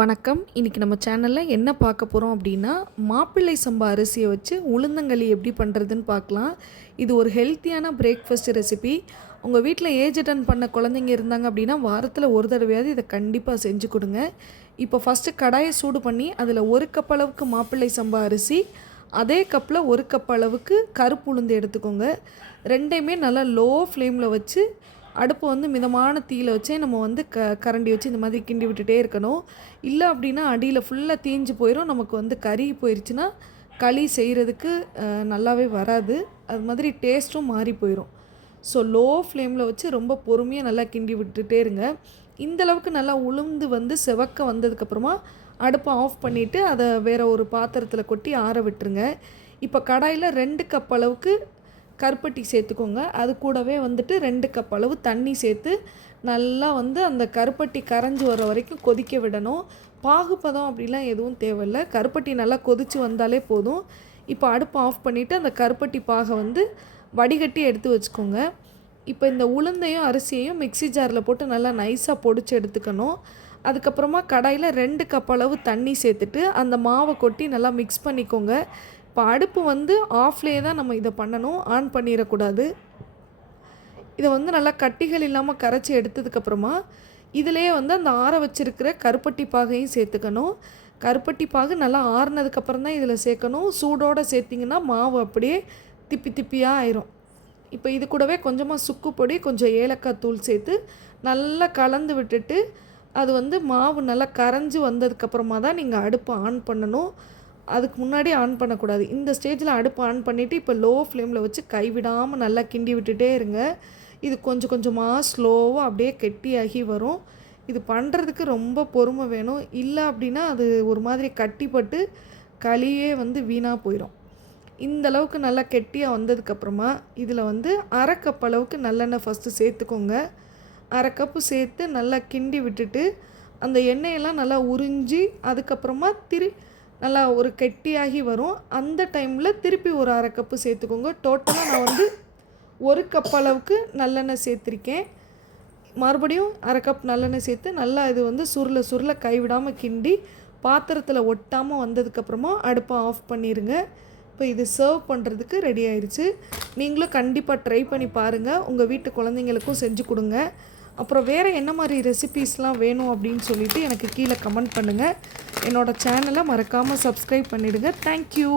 வணக்கம். இன்றைக்கி நம்ம சேனலில் என்ன பார்க்க போகிறோம் அப்படின்னா, மாப்பிள்ளை சம்பா அரிசியை வச்சு உளுந்தங்களி எப்படி பண்ணுறதுன்னு பார்க்கலாம். இது ஒரு ஹெல்த்தியான பிரேக்ஃபாஸ்ட் ரெசிபி. உங்கள் வீட்டில் ஏஜ் அட்டன் பண்ண குழந்தைங்க இருந்தாங்க அப்படின்னா, வாரத்தில் ஒரு தடவையாவது இதை கண்டிப்பாக செஞ்சு கொடுங்க. இப்போ ஃபஸ்ட்டு கடாயை சூடு பண்ணி அதில் 1 கப் அளவுக்கு மாப்பிள்ளை சம்பா அரிசி, அதே கப்பில் 1 கப் அளவுக்கு கருப்பு உளுந்து எடுத்துக்கோங்க. ரெண்டையுமே நல்லா லோ ஃப்ளேமில் வச்சு அடுப்பு மிதமான தீயில வச்சே நம்ம கரண்டி வச்சு இந்த மாதிரி கிண்டி விட்டுட்டே இருக்கணும். இல்லை அப்படின்னா அடியில் ஃபுல்லாக தீஞ்சு போயிடும். நமக்கு கருகி போயிடுச்சுன்னா களி செய்கிறதுக்கு நல்லாவே வராது. அது மாதிரி டேஸ்ட்டும் மாறி போயிடும். ஸோ லோ ஃப்ளேமில் வச்சு ரொம்ப பொறுமையாக நல்லா கிண்டி விட்டுட்டே இருங்க. இந்தளவுக்கு நல்லா உளுந்து செவக்க வந்ததுக்கப்புறமா அடுப்பை ஆஃப் பண்ணிவிட்டு அதை வேறு ஒரு பாத்திரத்தில் கொட்டி ஆற விட்டுருங்க. இப்போ கடாயில் 2 கப் அளவுக்கு கருப்பட்டி சேர்த்துக்கோங்க. அது கூடவே 2 கப் அளவு தண்ணி சேர்த்து நல்லா அந்த கருப்பட்டி கரைஞ்சி வர வரைக்கும் கொதிக்க விடணும். பாகுபதம் அப்படிலாம் எதுவும் தேவையில்லை. கருப்பட்டி நல்லா கொதித்து வந்தாலே போதும். இப்போ அடுப்பு ஆஃப் பண்ணிவிட்டு அந்த கருப்பட்டி பாகை வடிகட்டி எடுத்து வச்சுக்கோங்க. இப்போ இந்த உளுந்தையும் அரிசியையும் மிக்ஸி ஜாரில் போட்டு நல்லா நைஸாக பொடிச்சு எடுத்துக்கணும். அதுக்கப்புறமா கடாயில் 2 கப் அளவு தண்ணி சேர்த்துட்டு அந்த மாவை கொட்டி நல்லா மிக்ஸ் பண்ணிக்கோங்க. இப்போ அடுப்பு ஆஃப்லேயே தான் நம்ம இதை பண்ணணும், ஆன் பண்ணிடக்கூடாது. இதை நல்லா கட்டிகள் இல்லாமல் கரைச்சி எடுத்ததுக்கப்புறமா இதிலே அந்த ஆற வச்சுருக்கிற கருப்பட்டி பாகையும் சேர்த்துக்கணும். கருப்பட்டி பாகு நல்லா ஆறுனதுக்கப்புறம் தான் இதில் சேர்க்கணும். சூடோடு சேர்த்திங்கன்னா மாவு அப்படியே திப்பி திப்பியாக ஆயிரும். இப்போ இது கூடவே கொஞ்சமாக சுக்கு பொடி, கொஞ்சம் ஏலக்காய் தூள் சேர்த்து நல்லா கலந்து விட்டுட்டு அது மாவு நல்லா கரைஞ்சி வந்ததுக்கப்புறமா தான் நீங்கள் அடுப்பை ஆன் பண்ணணும். அதுக்கு முன்னாடி ஆன் பண்ணக்கூடாது. இந்த ஸ்டேஜில் அடுப்பு ஆன் பண்ணிவிட்டு இப்போ லோ ஃப்ளேமில் வச்சு கைவிடாமல் நல்லா கிண்டி விட்டுட்டே இருங்க. இது கொஞ்சம் கொஞ்சமாக ஸ்லோவாக அப்படியே கெட்டியாகி வரும். இது பண்ணுறதுக்கு ரொம்ப பொறுமை வேணும். இல்லை அப்படின்னா அது ஒரு மாதிரி கட்டிப்பட்டு களியே வீணாக போயிடும். இந்த அளவுக்கு நல்லா கெட்டியாக வந்ததுக்கப்புறமா இதில் 1/2 கப் அளவுக்கு நல்லெண்ணெய் ஃபஸ்ட்டு சேர்த்துக்கோங்க. 1/2 கப்பு சேர்த்து நல்லா கிண்டி விட்டுட்டு அந்த எண்ணெயெல்லாம் நல்லா உறிஞ்சி அதுக்கப்புறமா நல்லா ஒரு கெட்டியாகி வரும். அந்த டைமில் திருப்பி ஒரு 1/2 கப்பு சேர்த்துக்கோங்க. டோட்டலாக நான் 1 கப் அளவுக்கு நல்லெண்ணெய் சேர்த்துருக்கேன். மறுபடியும் 1/2 கப் நல்லெண்ணெய் சேர்த்து நல்லா இது சுருள கைவிடாமல் கிண்டி பாத்திரத்தில் ஒட்டாமல் வந்ததுக்கப்புறமா அடுப்பை ஆஃப் பண்ணிடுங்க. இப்போ இது சர்வ் பண்ணுறதுக்கு ரெடி ஆயிடுச்சு. நீங்களும் கண்டிப்பாக ட்ரை பண்ணி பாருங்கள். உங்கள் வீட்டு குழந்தைங்களுக்கும் செஞ்சு கொடுங்க. அப்புறம் வேறு என்ன மாதிரி ரெசிபீஸ்லாம் வேணும் அப்படின்னு சொல்லிவிட்டு எனக்கு கீழே கமெண்ட் பண்ணுங்கள். என்னோடய சேனலை மறக்காமல் சப்ஸ்கிரைப் பண்ணிவிடுங்க. தேங்க்யூ.